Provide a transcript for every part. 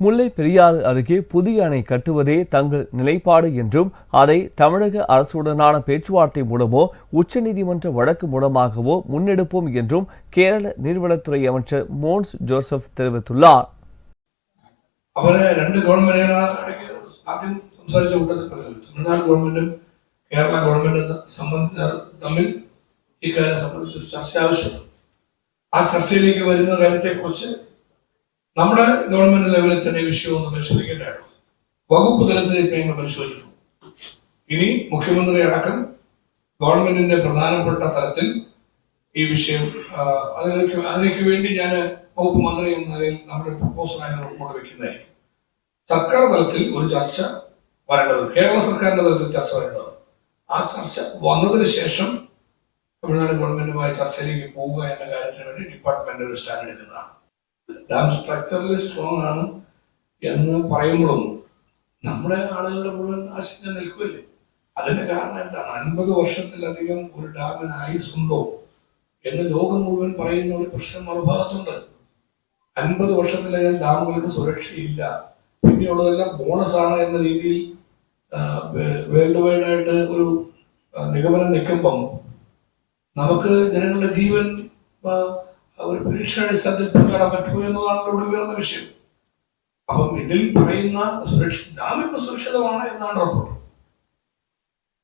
முல்லை பெரியாறு அருகே புதிய அணை கட்டுவதே தங்கள் நிலைப்பாடு என்றும் அதை தமிழக அரசுடனான பேச்சுவார்த்தை மூலமோ உச்சநீதிமன்ற வழக்கு மூலமாகவோ முன்னெடுப்போம் என்றும் கேரள நீர்வளத்துறை அமைச்சர் മോൻസ് ജോസഫ് தெரிவித்துள்ளார். തമിഴ്നാട് ഗവൺമെന്റും കേരള ഗവൺമെന്റും തമ്മിൽ ഇക്കാര്യം സംബന്ധിച്ച് ചർച്ച ആവശ്യമാണ്. ആ ചർച്ചയിലേക്ക് വരുന്ന കാര്യത്തെക്കുറിച്ച് നമ്മുടെ ഗവൺമെന്റ് ലെവലിൽ തന്നെ വിഷയം ഒന്ന് പരിശോധിക്കേണ്ടതാണ്. വകുപ്പ് തലത്തിൽ ഇപ്പൊ ഞങ്ങൾ പരിശോധിക്കുന്നു. ഇനി മുഖ്യമന്ത്രി അടക്കം ഗവൺമെന്റിന്റെ പ്രധാനപ്പെട്ട തലത്തിൽ ഈ വിഷയം അതിലേക്ക് വേണ്ടി ഞാൻ വകുപ്പ് മന്ത്രി എന്ന നിലയിൽ നമ്മുടെ പ്രപ്പോസലായി മുന്നോട്ട് വെക്കുന്നതായിരിക്കും. സർക്കാർ തലത്തിൽ ഒരു ചർച്ച വരേണ്ടത്, കേരള സർക്കാരിന്റെ തലത്തിൽ ചർച്ച വരേണ്ടത്. ആ ചർച്ച വന്നതിന് ശേഷം തമിഴ്നാട് ഗവൺമെന്റുമായി ചർച്ചയിലേക്ക് പോവുക എന്ന കാര്യത്തിന് വേണ്ടി ഡിപ്പാർട്ട്മെന്റ് ഒരു സ്റ്റാൻഡ് എടുക്കുന്നതാണ്. ഡാം സ്ട്രക്ചറിൽ സ്ട്രോങ് ആണ് എന്ന് പറയുമ്പോഴും നമ്മുടെ ആളുകളുടെ മുഴുവൻ ആശങ്ക നിൽക്കുമല്ലേ. അതിന്റെ കാരണം എന്താണ്? 50 വർഷത്തിലധികം ഒരു ഡാമിന് ഐസ് ഉണ്ടോ എന്ന് ലോകം മുഴുവൻ പറയുന്ന ഒരു പ്രശ്നം മറുഭാഗത്തുണ്ട്. 50 വർഷത്തിലധികം ഡാമുകൾക്ക് സുരക്ഷയില്ല, പിന്നെയുള്ളതെല്ലാം ബോണസ് ആണ് എന്ന രീതിയിൽ വേൾഡ് വൈഡ് ആയിട്ട് ഒരു നിഗമനം നിൽക്കുമ്പം നമുക്ക് ജനങ്ങളുടെ ജീവൻ ഒരു പരീക്ഷാടിസ്ഥാനത്തിൽ പ്രകാരം പറ്റുമോ എന്നതാണ് ഇവിടെ ഉയർന്ന വിഷയം. അപ്പം ഇതിൽ പറയുന്ന ഡാം ഇപ്പൊ സുരക്ഷിതമാണ് എന്നാണ് റിപ്പോർട്ട്.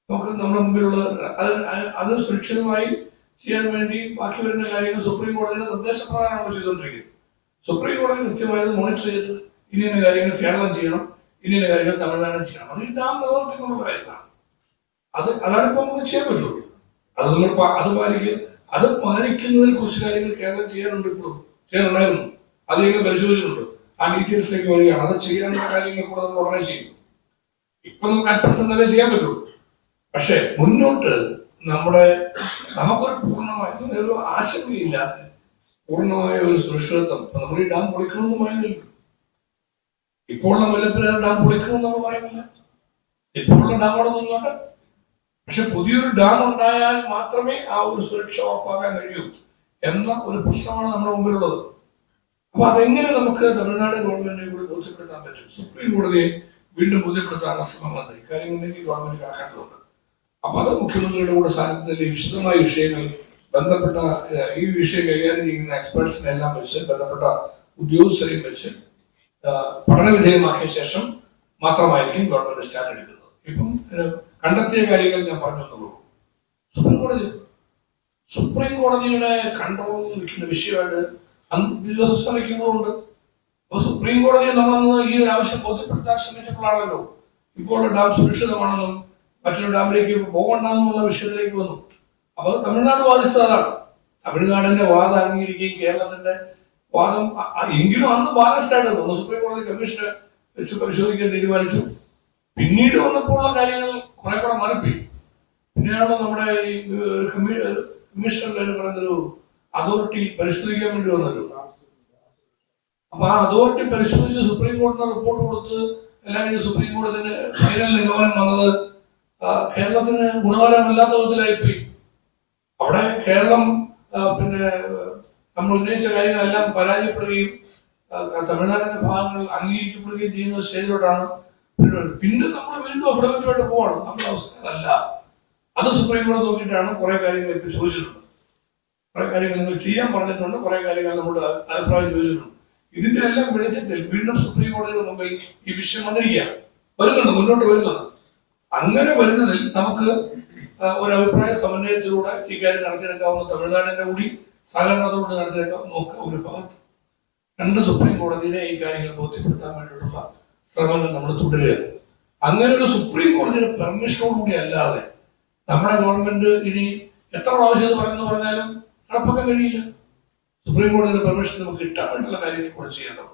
നമുക്ക് നമ്മുടെ മുമ്പിലുള്ള അത് സുരക്ഷിതമായി ചെയ്യാൻ വേണ്ടി ബാക്കി വരുന്ന കാര്യങ്ങൾ സുപ്രീം കോടതിയുടെ നിർദ്ദേശപ്രകാരമാണ് ചെയ്തുകൊണ്ടിരിക്കുന്നത്. സുപ്രീം കോടതി കൃത്യമായത് മോണിറ്റർ ചെയ്തിട്ട് ഇനിയുള്ള കാര്യങ്ങൾ കേരളം ചെയ്യണം, ഇനിയുള്ള കാര്യങ്ങൾ തമിഴ്നാടും ചെയ്യണം. അത് ഈ ഡാം നിലനിർത്തിക്കൊണ്ടുള്ള കാര്യമാണ്. അതാണ് ഇപ്പൊ നമുക്ക് ചെയ്യാൻ പറ്റുള്ളൂ. അത് നമ്മൾ അത് പാലിക്കുന്നതിൽ കുറച്ച് കാര്യങ്ങൾ കേരളം ചെയ്യാനുണ്ട്, ഇപ്പോഴും ചെയ്യാനുണ്ടായിരുന്നു. അത് ഞങ്ങൾ പരിശോധിച്ചിട്ടുണ്ട്. ആ ഡീറ്റെയിൽസിലേക്ക് വരികയാണ്. അത് ചെയ്യാനുള്ള കാര്യങ്ങൾ കൂടെ നമ്മൾ ഉടനെ ചെയ്യും. ഇപ്പൊ നമുക്ക് 100% അതേ ചെയ്യാൻ പറ്റുള്ളൂ. പക്ഷെ മുന്നോട്ട് നമുക്കൊരു പൂർണ്ണമായ ഒരു ആശങ്കയില്ലാതെ പൂർണ്ണമായ ഒരു സുരക്ഷിതത്വം നമ്മൾ ഈ ഡാം പൊളിക്കണമെന്ന് പറയുന്നില്ല. ഇപ്പോഴുള്ള മുല്ലപ്പെരിയാർ ഡാം പൊളിക്കണമെന്ന് നമ്മൾ പറയുന്നില്ല. ഇപ്പോഴുള്ള ഡാമാണെന്ന് നോട്ടെ. പക്ഷെ പുതിയൊരു ഡാം ഉണ്ടായാൽ മാത്രമേ ആ ഒരു സുരക്ഷ ഉറപ്പാക്കാൻ കഴിയൂ എന്ന ഒരു പ്രശ്നമാണ് നമ്മുടെ മുമ്പിലുള്ളത്. അപ്പൊ അതെങ്ങനെ നമുക്ക് തമിഴ്നാട് ഗവൺമെന്റിനെ കൂടി ബോധ്യപ്പെടുത്താൻ പറ്റും? സുപ്രീം കോടതിയെ വീണ്ടും ബോധ്യപ്പെടുത്താനുള്ള ശ്രമം വന്നത് ഇക്കാര്യങ്ങളിലേക്ക് ഗവൺമെന്റ് കടക്കേണ്ടതുണ്ട്. അപ്പൊ അത് മുഖ്യമന്ത്രിയുടെ കൂടെ സാന്നിധ്യത്തിൽ വിശദമായ വിഷയങ്ങൾ ബന്ധപ്പെട്ട ഈ വിഷയം കൈകാര്യം ചെയ്യുന്ന എക്സ്പേർട്സിനെ എല്ലാം വെച്ച് ബന്ധപ്പെട്ട ഉദ്യോഗസ്ഥരെയും വെച്ച് പഠന വിധേയമാക്കിയ ശേഷം മാത്രമായിരിക്കും ഗവൺമെന്റ് സ്റ്റാൻഡ് എടുക്കുന്നത്. ഇപ്പം കണ്ടെത്തിയ കാര്യങ്ങൾ ഞാൻ പറഞ്ഞു. സുപ്രീം കോടതിയുടെ കൺട്രോളിൽ നിൽക്കുന്ന വിഷയമായിട്ട് വിശ്വാസം ശ്രമിക്കുന്നതുകൊണ്ട് അപ്പൊ സുപ്രീം കോടതിയെ നമ്മളന്ന് ഈ ഒരു ആവശ്യം ബോധ്യപ്പെടുത്താൻ ശ്രമിച്ചപ്പോഴാണല്ലോ ഇപ്പോൾ ഡാം സുരക്ഷിതമാണെന്നും മറ്റൊരു ഡാമിലേക്ക് പോകണ്ടെന്നുള്ള വിഷയത്തിലേക്ക് വന്നു. അപ്പൊ തമിഴ്നാട് വാദിച്ചതാണ്. തമിഴ്നാടിന്റെ വാദം അംഗീകരിക്കുകയും കേരളത്തിന്റെ വാദം എങ്കിലും അന്ന് ബാലൻസ്ഡ് ആയിട്ട് തോന്നുന്നു. സുപ്രീം കോടതി കമ്മീഷനെ വെച്ച് പരിശോധിക്കാൻ തീരുമാനിച്ചു. പിന്നീട് വന്നപ്പോൾ ഉള്ള കാര്യങ്ങൾ കുറെ കൂടെ മാറിപ്പോയി. പിന്നെയാണ് നമ്മുടെ ഈ കമ്മീഷനിൽ പറയുന്നൊരു അതോറിറ്റി പരിശോധിക്കാൻ വേണ്ടി വന്നല്ലോ. അപ്പൊ ആ അതോറിറ്റി പരിശോധിച്ച് സുപ്രീം കോടതിയുടെ റിപ്പോർട്ട് കൊടുത്ത് എല്ലാം സുപ്രീം കോടതിന്റെ ഫൈനൽ നിഗമനം വന്നത് കേരളത്തിന് ഗുണകരമല്ലാത്ത വിധത്തിലായിപ്പോയി. അവിടെ കേരളം പിന്നെ നമ്മൾ ഉന്നയിച്ച കാര്യങ്ങളെല്ലാം പരാജയപ്പെടുകയും തമിഴ്നാടിന്റെ ഭാഗങ്ങൾ അംഗീകരിക്കപ്പെടുകയും ചെയ്യുന്ന സ്റ്റേജിലോട്ടാണ്. പിന്നെ നമ്മൾ വീണ്ടും അഫിഡവിറ്റുമായിട്ട് പോവാണ്. നമ്മുടെ അവസ്ഥ അല്ല. അത് സുപ്രീം കോടതി നോക്കിയിട്ടാണ് കുറെ കാര്യങ്ങൾ ഇപ്പൊ ചോദിച്ചിട്ടുണ്ട്. കുറെ കാര്യങ്ങൾ നിങ്ങൾ ചെയ്യാൻ പറഞ്ഞിട്ടുണ്ട്, കുറെ കാര്യങ്ങൾ നമ്മുടെ അഭിപ്രായം ചോദിച്ചിട്ടുണ്ട്. ഇതിന്റെ എല്ലാം വെളിച്ചത്തിൽ വീണ്ടും സുപ്രീം കോടതിയുടെ മുമ്പിൽ ഈ വിഷയം വരുന്നുണ്ട്, മുന്നോട്ട് വരുന്നുണ്ട്. അങ്ങനെ വരുന്നതിൽ നമുക്ക് ഒരു അഭിപ്രായ സമന്വയത്തിലൂടെ ഈ കാര്യം നടത്തിയെടുക്കാവുന്ന തമിഴ്നാടിന്റെ കൂടി സഹകരണത്തോട് നടത്തിയെടുക്കാൻ നോക്കുക. ഒരു ഭാഗത്ത് രണ്ട് സുപ്രീം കോടതിയെ ഈ കാര്യങ്ങൾ ബോധ്യപ്പെടുത്താൻ വേണ്ടിയിട്ടുള്ള ശ്രമങ്ങൾ നമ്മൾ തുടരുക. അങ്ങനെ ഒരു സുപ്രീം കോടതിയുടെ പെർമിഷനോടുകൂടി അല്ലാതെ നമ്മുടെ ഗവൺമെന്റ് ഇനി എത്ര പ്രാവശ്യം പറഞ്ഞാലും നടപ്പാക്കാൻ കഴിയില്ല. സുപ്രീം കോടതിയുടെ പെർമിഷൻ നമുക്ക് കിട്ടാൻ വേണ്ടിയുള്ള കാര്യങ്ങൾ കൂടെ ചെയ്യേണ്ടത്.